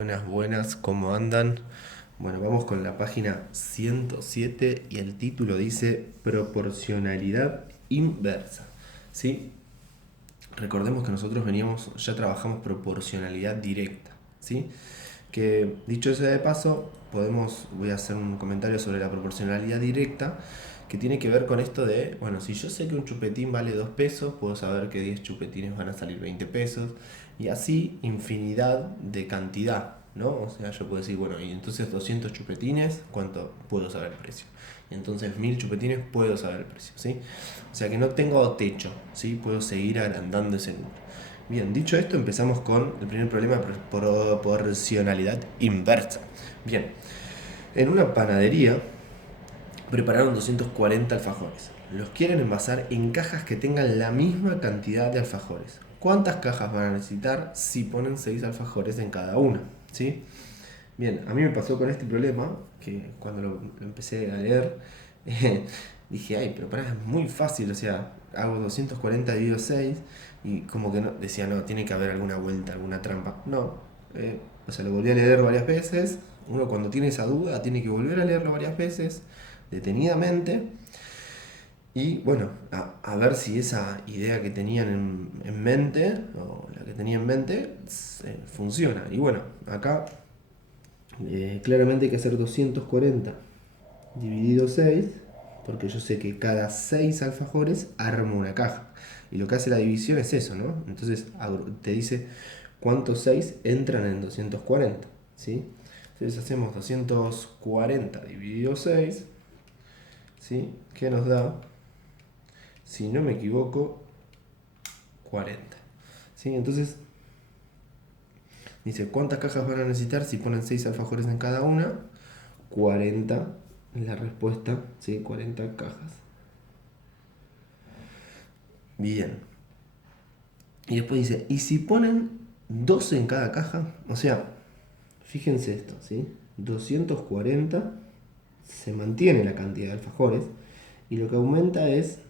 Buenas, buenas, ¿cómo andan? Bueno, vamos con la página 107 y el título dice proporcionalidad inversa. ¿Sí? Recordemos que nosotros ya trabajamos proporcionalidad directa. ¿Sí? Que dicho eso de paso, voy a hacer un comentario sobre la proporcionalidad directa que tiene que ver con esto de, bueno, si yo sé que un chupetín vale 2 pesos, puedo saber que 10 chupetines van a salir 20 pesos y así infinidad de cantidad, ¿no? O sea, yo puedo decir, bueno, y entonces 200 chupetines, ¿cuánto puedo saber el precio? Y entonces 1000 chupetines puedo saber el precio, ¿sí? O sea que no tengo techo, ¿sí? Puedo seguir agrandando ese número. Bien, dicho esto, empezamos con el primer problema, proporcionalidad inversa. Bien, en una panadería prepararon 240 alfajores. Los quieren envasar en cajas que tengan la misma cantidad de alfajores. ¿Cuántas cajas van a necesitar si ponen 6 alfajores en cada una? ¿Sí? Bien, a mí me pasó con este problema, que cuando lo empecé a leer, dije, ay, pero pará, es muy fácil, o sea, hago 240 dividido 6 y como que no, decía, no, tiene que haber alguna vuelta, alguna trampa. No, o sea, lo volví a leer varias veces, uno cuando tiene esa duda tiene que volver a leerlo varias veces, detenidamente, y bueno, a ver si esa idea que tenían en mente, o la que tenía en mente, funciona. Y bueno, acá claramente hay que hacer 240 dividido 6, porque yo sé que cada 6 alfajores arma una caja. Y lo que hace la división es eso, ¿no? Entonces te dice cuántos 6 entran en 240, ¿sí? Entonces hacemos 240 dividido 6, ¿sí? Que nos da, si no me equivoco, 40. ¿Sí? Entonces dice, ¿cuántas cajas van a necesitar si ponen 6 alfajores en cada una? 40 es la respuesta, ¿sí? 40 cajas. Bien. Y después dice, ¿y si ponen 12 en cada caja? O sea, fíjense esto, ¿sí? 240 se mantiene la cantidad de alfajores y lo que aumenta es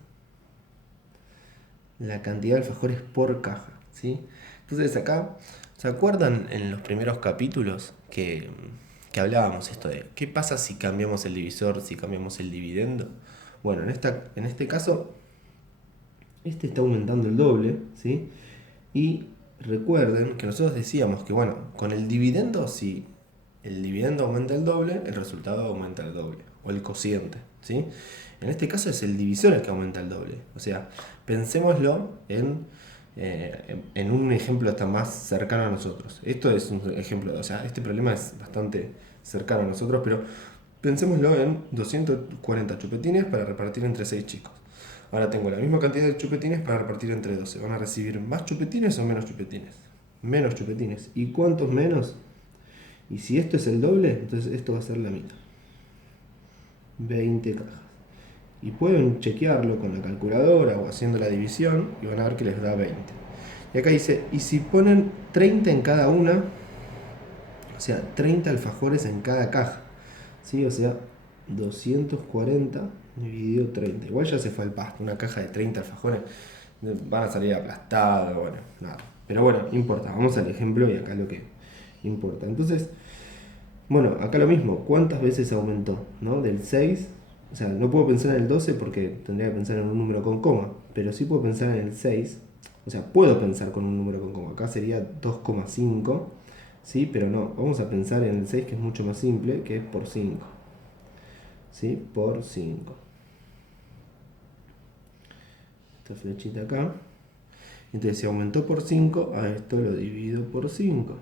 la cantidad de alfajores por caja, ¿sí? Entonces acá, ¿se acuerdan en los primeros capítulos que hablábamos esto de qué pasa si cambiamos el divisor, si cambiamos el dividendo? Bueno, en este caso, este está aumentando el doble, ¿sí? Y recuerden que nosotros decíamos que, bueno, con el dividendo, si el dividendo aumenta el doble, el resultado aumenta el doble, o el cociente, ¿sí? En este caso es el divisor el que aumenta el doble. O sea, pensémoslo en un ejemplo hasta más cercano a nosotros. Esto es un ejemplo, o sea, este problema es bastante cercano a nosotros, pero pensémoslo en 240 chupetines para repartir entre 6 chicos. Ahora tengo la misma cantidad de chupetines para repartir entre 12. ¿Van a recibir más chupetines o menos chupetines? Menos chupetines. ¿Y cuántos menos? Y si esto es el doble, entonces esto va a ser la mitad. 20 cajas. Y pueden chequearlo con la calculadora o haciendo la división y van a ver que les da 20. Y acá dice, y si ponen 30 en cada una, o sea, 30 alfajores en cada caja, ¿sí? O sea, 240 dividido 30. Igual ya se fue al pasto, una caja de 30 alfajores van a salir aplastados, bueno, nada. Pero bueno, importa, vamos al ejemplo y acá lo que importa. Entonces, bueno, acá lo mismo, ¿cuántas veces aumentó? ¿No? Del 6, o sea, no puedo pensar en el 12 porque tendría que pensar en un número con coma, pero sí puedo pensar en el 6, o sea, puedo pensar con un número con coma, acá sería 2,5, ¿sí? Pero no, vamos a pensar en el 6 que es mucho más simple, que es por 5, ¿sí? Por 5. Esta flechita acá. Entonces si aumentó por 5, a esto lo divido por 5.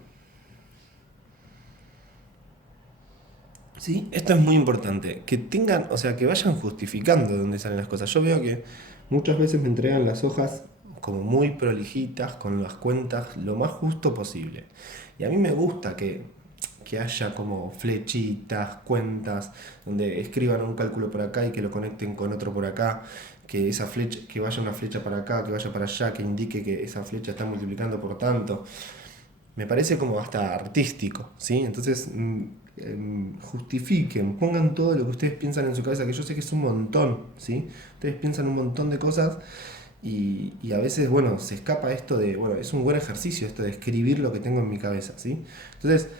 ¿Sí? Esto es muy importante. Que tengan, o sea, que vayan justificando de dónde salen las cosas. Yo veo que muchas veces me entregan las hojas como muy prolijitas, con las cuentas lo más justo posible. Y a mí me gusta que haya como flechitas, cuentas, donde escriban un cálculo por acá y que lo conecten con otro por acá, que esa flecha, que vaya una flecha para acá, que vaya para allá, que indique que esa flecha está multiplicando por tanto. Me parece como hasta artístico, ¿sí? Entonces, justifiquen, pongan todo lo que ustedes piensan en su cabeza, que yo sé que es un montón, ¿sí? Ustedes piensan un montón de cosas y a veces, bueno, se escapa esto de, bueno, es un buen ejercicio esto de escribir lo que tengo en mi cabeza, ¿sí? Entonces,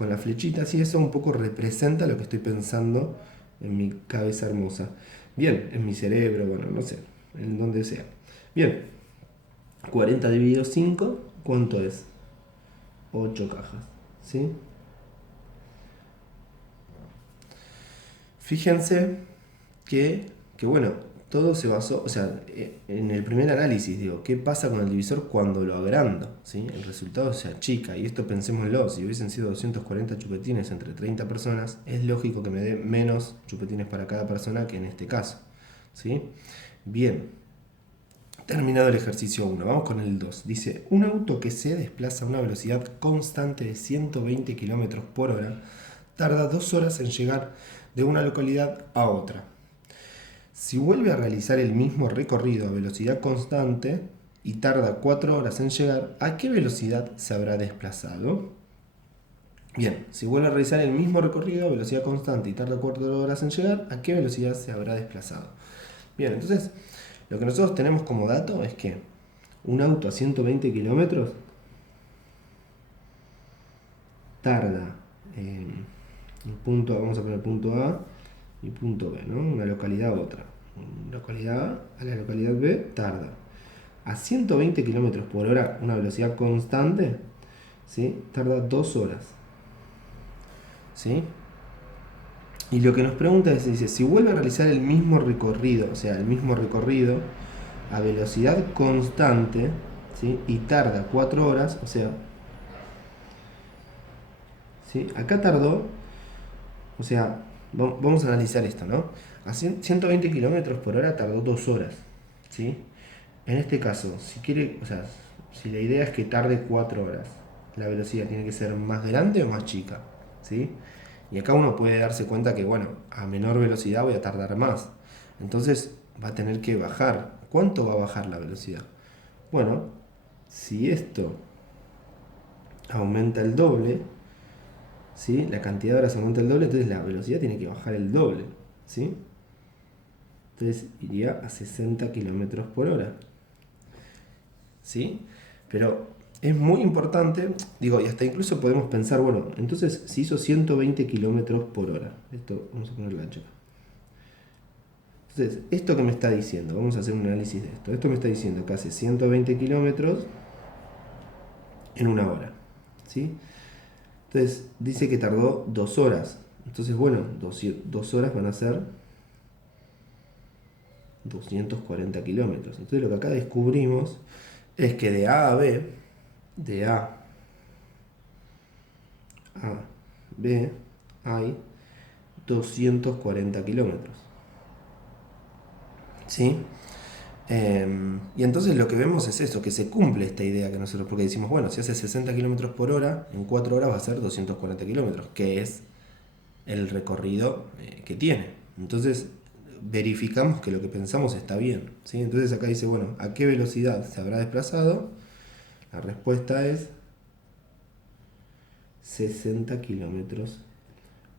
con las flechitas y eso un poco representa lo que estoy pensando en mi cabeza hermosa. Bien, en mi cerebro, bueno, no sé, en donde sea. Bien, 40 dividido 5, ¿cuánto es? 8 cajas, ¿sí? Fíjense que bueno, todo se basó, o sea, en el primer análisis, digo, ¿qué pasa con el divisor cuando lo agrando? ¿Sí? El resultado se achica, y esto pensémoslo, si hubiesen sido 240 chupetines entre 30 personas, es lógico que me dé menos chupetines para cada persona que en este caso, ¿sí? Bien, terminado el ejercicio 1, vamos con el 2. Dice, un auto que se desplaza a una velocidad constante de 120 km por hora tarda 2 horas en llegar de una localidad a otra. Si vuelve a realizar el mismo recorrido a velocidad constante y tarda 4 horas en llegar, ¿a qué velocidad se habrá desplazado? Bien, si vuelve a realizar el mismo recorrido a velocidad constante y tarda 4 horas en llegar, ¿a qué velocidad se habrá desplazado? Bien, entonces lo que nosotros tenemos como dato es que un auto a 120 kilómetros tarda en punto, vamos a poner punto A y punto B, ¿no? Una localidad a otra. Localidad A la localidad B tarda a 120 km por hora, una velocidad constante, ¿sí? Tarda 2 horas, ¿sí? Y lo que nos pregunta es, dice, si vuelve a realizar el mismo recorrido, o sea, el mismo recorrido a velocidad constante, ¿sí? Y tarda 4 horas, o sea, ¿sí? Acá tardó, o sea, vamos a analizar esto, ¿no? A 120 km por hora tardó 2 horas, ¿sí? En este caso, si quiere, o sea, si la idea es que tarde 4 horas, la velocidad tiene que ser más grande o más chica, ¿sí? Y acá uno puede darse cuenta que, bueno, a menor velocidad voy a tardar más. Entonces va a tener que bajar. ¿Cuánto va a bajar la velocidad? Bueno, si esto aumenta el doble, ¿sí? La cantidad de horas aumenta el doble, entonces la velocidad tiene que bajar el doble, ¿sí? Entonces iría a 60 km por hora, ¿sí? Pero es muy importante, digo, y hasta incluso podemos pensar, bueno, entonces si hizo 120 km por hora, esto vamos a ponerlo ancho. Entonces, esto que me está diciendo, vamos a hacer un análisis de esto. Esto me está diciendo que hace 120 kilómetros en una hora, ¿sí? Entonces, dice que tardó 2 horas. Entonces, bueno, 2 horas van a ser 240 kilómetros. Entonces, lo que acá descubrimos es que de A a B, de A a B, hay 240 kilómetros, ¿sí? Y entonces lo que vemos es eso, que se cumple esta idea que nosotros, porque decimos, bueno, si hace 60 kilómetros por hora, en 4 horas va a ser 240 kilómetros, que es el recorrido que tiene. Entonces verificamos que lo que pensamos está bien, ¿sí? Entonces acá dice, bueno, ¿a qué velocidad se habrá desplazado? La respuesta es 60 kilómetros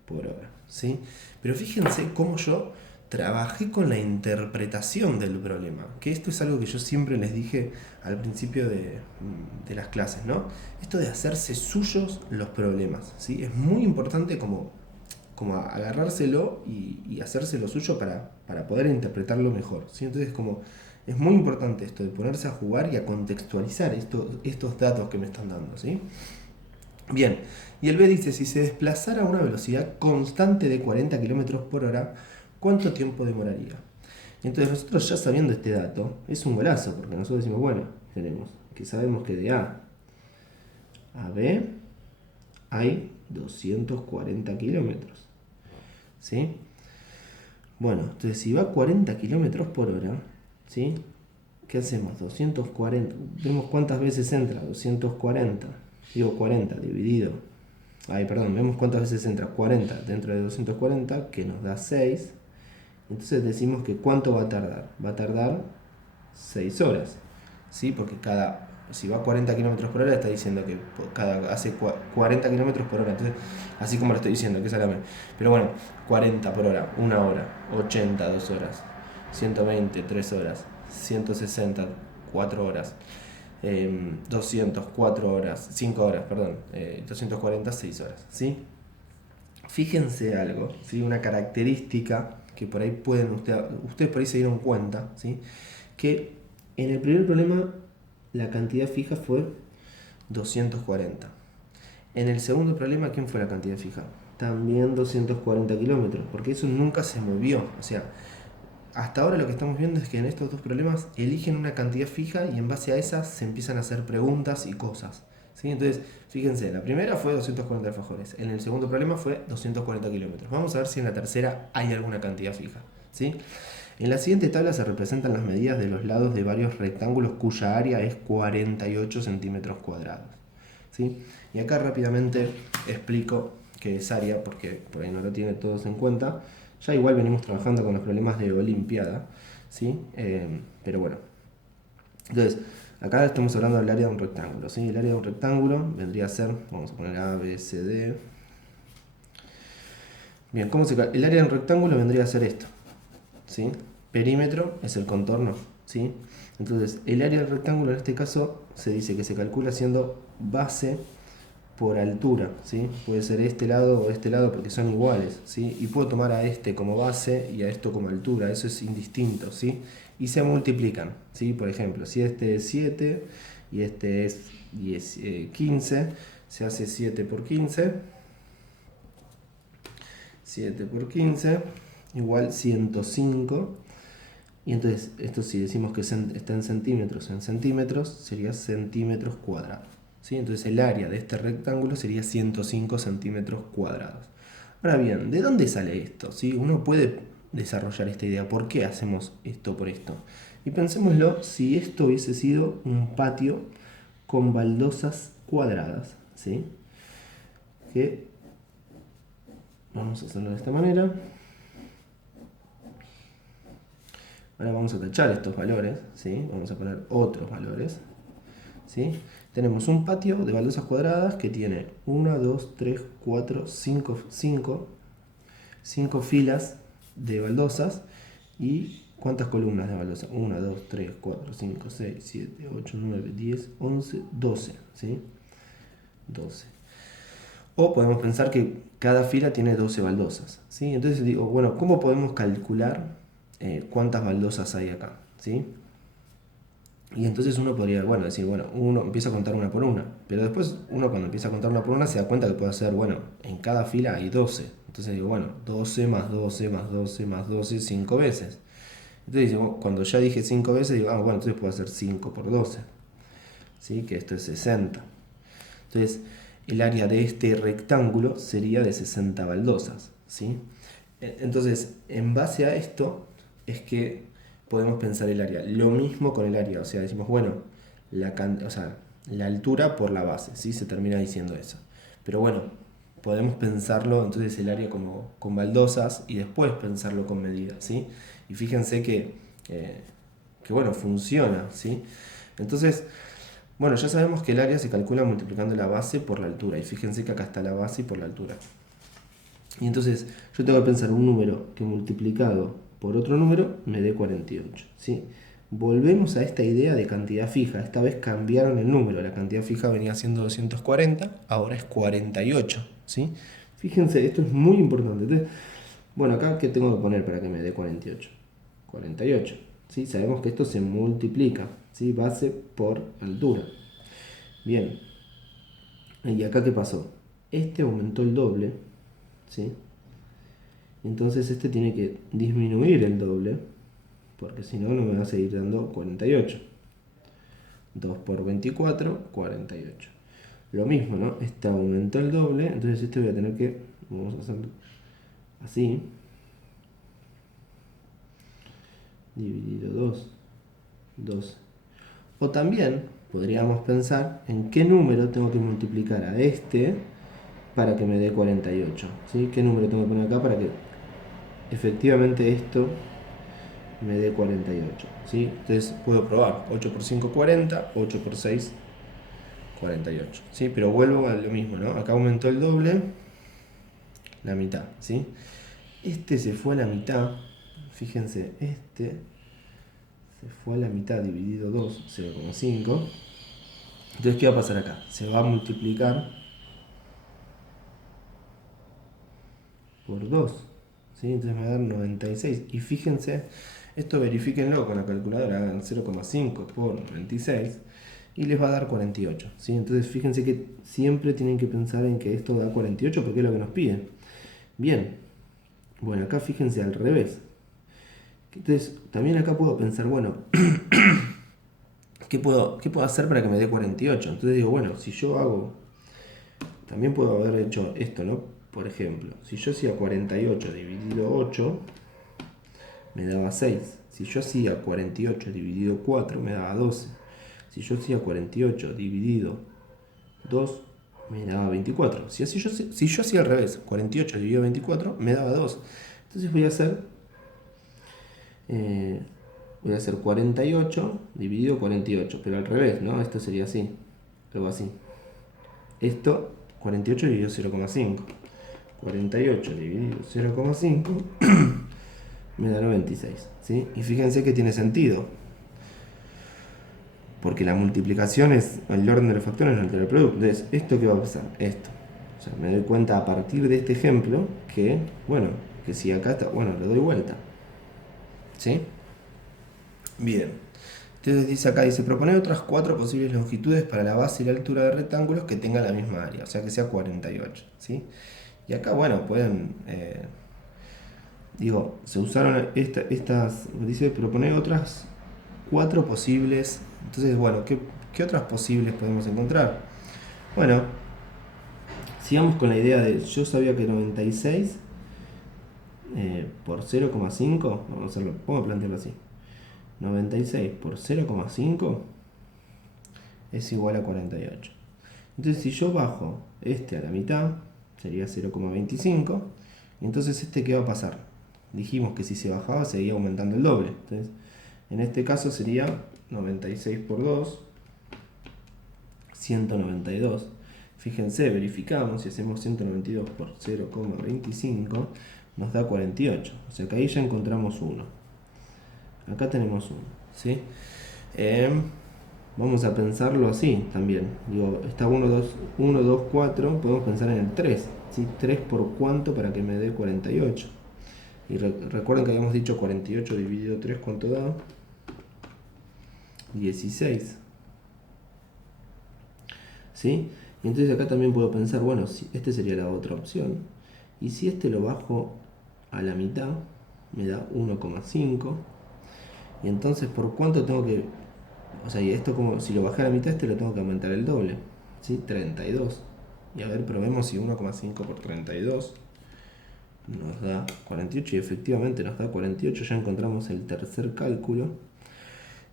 por hora, ¿sí? Pero fíjense cómo yo trabajé con la interpretación del problema, que esto es algo que yo siempre les dije al principio de las clases, ¿no? Esto de hacerse suyos los problemas, ¿sí? Es muy importante como agarrárselo y hacérselo suyo para poder interpretarlo mejor, ¿sí? Entonces como es muy importante esto de ponerse a jugar y a contextualizar estos datos que me están dando, ¿sí? Bien, y el B dice, si se desplazara a una velocidad constante de 40 km por hora, ¿cuánto tiempo demoraría? Entonces nosotros ya sabiendo este dato, es un golazo, porque nosotros decimos, bueno, tenemos que sabemos que de A a B hay 240 kilómetros, ¿sí? Bueno, entonces si va a 40 kilómetros por hora, ¿sí? ¿Qué hacemos? 240, vemos cuántas veces entra, 240, digo 40 dividido, vemos cuántas veces entra, 40 dentro de 240, que nos da 6, entonces decimos que ¿cuánto va a tardar 6 horas, ¿sí? Porque si va a 40 kilómetros por hora está diciendo que hace 40 kilómetros por hora, entonces así como lo estoy diciendo, que salame, pero bueno, 40 por hora, 1 hora, 80, 2 horas, 120, 3 horas, 160, 4 horas. 204 horas, 5 horas, perdón, 240, 6 horas, ¿sí? Fíjense algo, ¿sí? Una característica que por ahí ustedes por ahí se dieron cuenta, ¿sí? Que en el primer problema la cantidad fija fue 240. En el segundo problema, ¿quién fue la cantidad fija? También 240 kilómetros, porque eso nunca se movió. O sea, hasta ahora lo que estamos viendo es que en estos dos problemas eligen una cantidad fija y en base a esa se empiezan a hacer preguntas y cosas. ¿Sí? Entonces, fíjense, la primera fue 240 alfajores, en el segundo problema fue 240 kilómetros. Vamos a ver si en la tercera hay alguna cantidad fija. ¿Sí? En la siguiente tabla se representan las medidas de los lados de varios rectángulos cuya área es 48 centímetros cuadrados. ¿Sí? Y acá rápidamente explico qué es área, porque por ahí no lo tienen todos en cuenta. Ya igual venimos trabajando con los problemas de Olimpiada, ¿sí? Pero bueno. Entonces, acá estamos hablando del área de un rectángulo, ¿sí? El área de un rectángulo vendría a ser, vamos a poner A, B, C, D. Bien, el área de un rectángulo vendría a ser esto, ¿sí? Perímetro es el contorno, ¿sí? Entonces, el área del rectángulo en este caso se dice que se calcula haciendo base por altura, ¿sí? Puede ser este lado o este lado porque son iguales, ¿sí? Y puedo tomar a este como base y a esto como altura, eso es indistinto, ¿sí? Y se multiplican, ¿sí? Por ejemplo, si este es 7 y este es 15, se hace 7 por 15, 7 por 15 igual 105. Y entonces, esto si decimos que está en centímetros, sería centímetros cuadrados. ¿Sí? Entonces el área de este rectángulo sería 105 centímetros cuadrados. Ahora bien, ¿de dónde sale esto? ¿Sí? Uno puede desarrollar esta idea. ¿Por qué hacemos esto por esto? Y pensémoslo si esto hubiese sido un patio con baldosas cuadradas. ¿Sí? Que vamos a hacerlo de esta manera. Ahora vamos a tachar estos valores, ¿sí? Vamos a poner otros valores, ¿sí? Tenemos un patio de baldosas cuadradas que tiene 1, 2, 3, 4, 5 filas de baldosas y ¿cuántas columnas de baldosas? 1, 2, 3, 4, 5, 6, 7, 8, 9, 10, 11, 12, ¿sí? 12. O podemos pensar que cada fila tiene 12 baldosas, ¿sí? Entonces digo, bueno, ¿cómo podemos calcular cuántas baldosas hay acá? ¿Sí? Y entonces uno podría, bueno, decir, bueno, uno empieza a contar una por una, pero después uno cuando empieza a contar una por una se da cuenta que puede hacer, bueno, en cada fila hay 12. Entonces digo, bueno, 12 más 12 más 12 más 12, 5 veces. Entonces cuando ya dije 5 veces, digo, bueno, entonces puedo hacer 5 por 12, ¿sí? Que esto es 60. Entonces, el área de este rectángulo sería de 60 baldosas, ¿sí? Entonces, en base a esto, es que podemos pensar el área. Lo mismo con el área, o sea, decimos, bueno, la altura por la base, ¿sí? Se termina diciendo eso. Pero bueno, podemos pensarlo entonces el área como con baldosas y después pensarlo con medidas, ¿sí? Y fíjense que bueno, funciona, ¿sí? Entonces, bueno, ya sabemos que el área se calcula multiplicando la base por la altura. Y fíjense que acá está la base y por la altura. Y entonces yo tengo que pensar un número que multiplicado por otro número me dé 48. ¿Sí? Volvemos a esta idea de cantidad fija. Esta vez cambiaron el número. La cantidad fija venía siendo 240, ahora es 48. ¿Sí? Fíjense, esto es muy importante. Entonces, bueno, acá ¿qué tengo que poner para que me dé 48? 48. ¿Sí? Sabemos que esto se multiplica, ¿sí? Base por altura. Bien. ¿Y acá qué pasó? Este aumentó el doble, ¿sí? Entonces este tiene que disminuir el doble, porque si no, no me va a seguir dando 48. 2 por 24, 48. Lo mismo, ¿no? Este aumentó el doble, entonces este voy a tener que, vamos a hacerlo así, dividido 2, 12. O también podríamos pensar en qué número tengo que multiplicar a este para que me dé 48. ¿Sí? ¿Qué número tengo que poner acá para que efectivamente esto me dé 48? ¿Sí? Entonces puedo probar 8 por 5, 40, 8 por 6, 48. ¿Sí? Pero vuelvo a lo mismo, ¿no? Acá aumentó el doble, la mitad. ¿Sí? Este se fue a la mitad. Fíjense, este se fue a la mitad dividido 2, 0,5. Entonces, ¿qué va a pasar acá? Se va a multiplicar por 2. ¿Sí? Entonces me va a dar 96. Y fíjense, esto verifíquenlo con la calculadora, hagan 0,5 por 96 y les va a dar 48. ¿Sí? Entonces fíjense que siempre tienen que pensar en que esto da 48 porque es lo que nos piden. Bien, bueno, acá fíjense al revés. Entonces también acá puedo pensar, bueno, qué puedo hacer para que me dé 48? Entonces digo, bueno, si yo hago, también puedo haber hecho esto, ¿no? Por ejemplo, si yo hacía 48 dividido 8, me daba 6. Si yo hacía 48 dividido 4, me daba 12. Si yo hacía 48 dividido 2, me daba 24. Si yo hacía al revés, 48 dividido 24, me daba 2. Entonces eh, voy a hacer 48 dividido 48, pero al revés, ¿no? Esto sería así, algo así. Esto, 48 dividido 0,5. 48 dividido 0,5 me da 96. ¿Sí? Y fíjense que tiene sentido, porque la multiplicación es el orden de los factores, no el del producto. Entonces, ¿esto qué va a pasar? Esto. O sea, me doy cuenta a partir de este ejemplo que, bueno, que si acá está, bueno, le doy vuelta. ¿Sí? Bien. Entonces dice acá, dice, proponer otras 4 posibles longitudes para la base y la altura de rectángulos que tengan la misma área, o sea que sea 48. ¿Sí? Y acá, bueno, pueden, digo, se usaron estas, dice, proponer otras 4 posibles. Entonces, bueno, ¿qué otras posibles podemos encontrar? Bueno, sigamos con la idea de, yo sabía que 96 por 0,5, vamos a plantearlo así. 96 por 0,5 es igual a 48. Entonces, si yo bajo este a la mitad, sería 0,25. Y entonces, ¿qué va a pasar? Dijimos que si se bajaba, seguía aumentando el doble. Entonces, en este caso sería 96 por 2, 192. Fíjense, verificamos, si hacemos 192 por 0,25, nos da 48. O sea que ahí ya encontramos 1. Acá tenemos 1. ¿Sí? Vamos a pensarlo así también. Digo, está 1, 2, 4. Podemos pensar en el 3. ¿Sí? 3 por cuánto para que me dé 48. Y recuerden que habíamos dicho 48 dividido 3, ¿cuánto da? 16. ¿Sí? Y entonces acá también puedo pensar, bueno, si este sería la otra opción. Y si este lo bajo a la mitad, me da 1,5. Y entonces, ¿por cuánto tengo que...? O sea, y esto como si lo bajé a la mitad, lo tengo que aumentar el doble. ¿Sí? 32. Y a ver, probemos si 1,5 por 32 nos da 48. Y efectivamente nos da 48. Ya encontramos el tercer cálculo.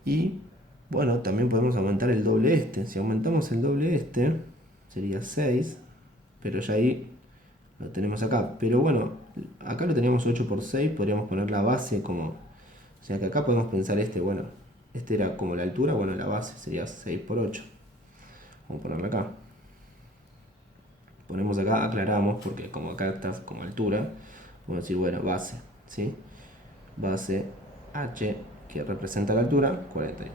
Y bueno, también podemos aumentar el doble este. Si aumentamos el doble este, sería 6. Pero ya ahí lo tenemos acá. Pero bueno, acá lo teníamos 8 por 6. Podríamos poner la base como... O sea que acá podemos pensar bueno, este era como la altura, bueno, la base sería 6 por 8. Vamos a ponerla acá. Ponemos acá, aclaramos, porque como acá está como altura, vamos a decir, bueno, base, ¿sí? Base H, que representa la altura, 48.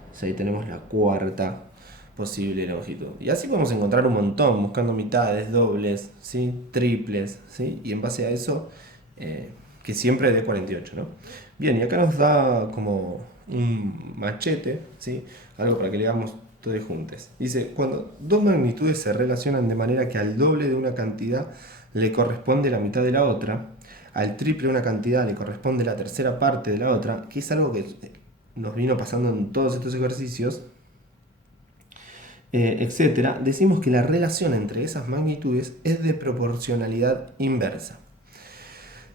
Entonces ahí tenemos la cuarta posible longitud. Y así podemos encontrar un montón, buscando mitades, dobles, ¿sí? Triples, ¿sí? Y en base a eso, que siempre dé 48, ¿no? Bien, y acá nos da como un machete, ¿sí? Algo para que leamos todos juntos. Dice, cuando dos magnitudes se relacionan de manera que al doble de una cantidad le corresponde la mitad de la otra, al triple de una cantidad le corresponde la tercera parte de la otra, que es algo que nos vino pasando en todos estos ejercicios, etcétera, decimos que la relación entre esas magnitudes es de proporcionalidad inversa.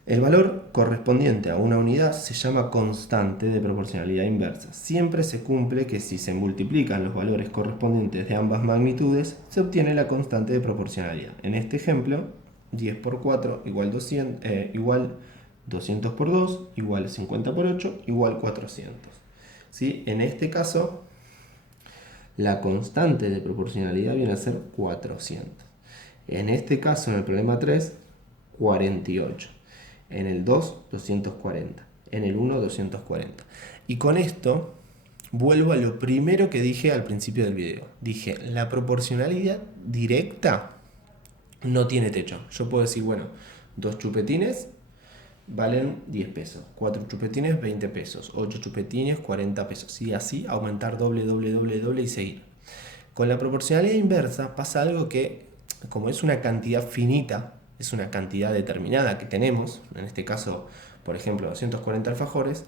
El valor correspondiente a una unidad se llama constante de proporcionalidad inversa. Siempre se cumple que si se multiplican los valores correspondientes de ambas magnitudes, se obtiene la constante de proporcionalidad. En este ejemplo, 10 por 4 igual 200 por 2 igual 50 por 8 igual 400. ¿Sí? En este caso, la constante de proporcionalidad viene a ser 400. En este caso, en el problema 3, 48. En el 2, 240. En el 1, 240. Y con esto vuelvo a lo primero que dije al principio del video. Dije, la proporcionalidad directa no tiene techo. Yo puedo decir, bueno, 2 chupetines valen 10 pesos, 4 chupetines 20 pesos, 8 chupetines 40 pesos, y así aumentar doble, doble, doble, doble y seguir. Con la proporcionalidad inversa pasa algo que, como es una cantidad finita, es una cantidad determinada que tenemos, en este caso, por ejemplo, 240 alfajores,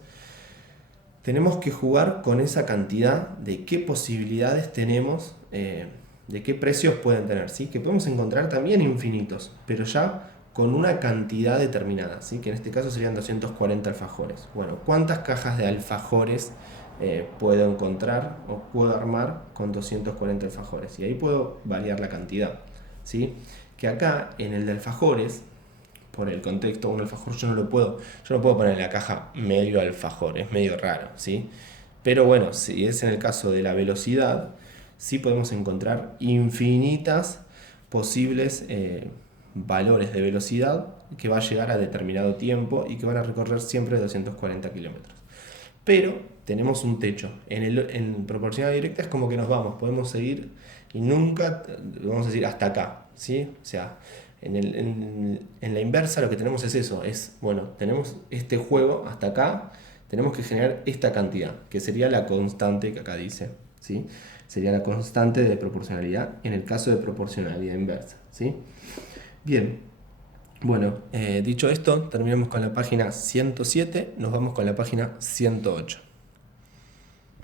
tenemos que jugar con esa cantidad de qué posibilidades tenemos, de qué precios pueden tener, ¿sí? Que podemos encontrar también infinitos, pero ya con una cantidad determinada, ¿sí? Que en este caso serían 240 alfajores. Bueno, ¿cuántas cajas de alfajores puedo encontrar o puedo armar con 240 alfajores? Y ahí puedo variar la cantidad, ¿sí? Que acá en el de alfajores, por el contexto, un alfajor yo no puedo poner en la caja medio alfajor, es medio raro, ¿sí? Pero bueno, si es en el caso de la velocidad, sí podemos encontrar infinitas posibles valores de velocidad que va a llegar a determinado tiempo y que van a recorrer siempre 240 kilómetros. Pero tenemos un techo. En proporcional directa es como que nos vamos, podemos seguir y nunca, vamos a decir, hasta acá, ¿sí? O sea, en la inversa lo que tenemos es eso, es, bueno, tenemos este juego hasta acá, tenemos que generar esta cantidad, que sería la constante que acá dice, ¿sí? Sería la constante de proporcionalidad en el caso de proporcionalidad inversa, ¿sí? Bien, bueno, dicho esto, terminamos con la página 107, nos vamos con la página 108.